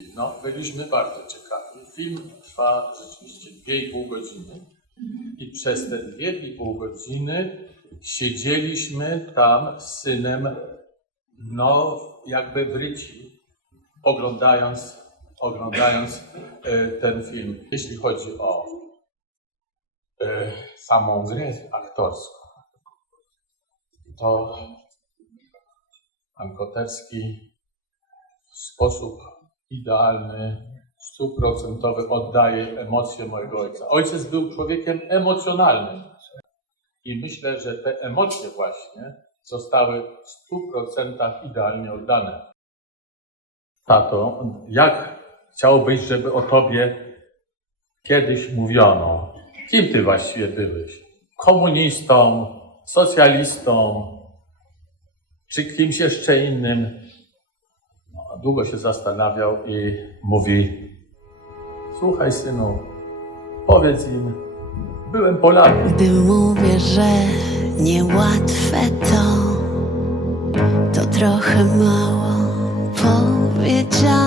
No, byliśmy bardzo ciekawi. Film trwa rzeczywiście 2,5 godziny. I przez te 2,5 godziny siedzieliśmy tam z synem, no jakby w ryci, oglądając, oglądając e, ten film. Jeśli chodzi o e, samą grę aktorską, to pan Koterski w sposób idealny, stuprocentowy oddaje emocje mojego ojca. Ojciec był człowiekiem emocjonalnym i myślę, że te emocje właśnie zostały w stu procentach idealnie oddane. Tato, jak chciałbyś, żeby o tobie kiedyś mówiono? Kim ty właściwie byłeś? Komunistą, socjalistą, czy kimś jeszcze innym? Długo się zastanawiał i mówi: Słuchaj, synu, powiedz im, byłem Polakiem. Gdy mówię, że niełatwe to, to trochę mało powiedziane.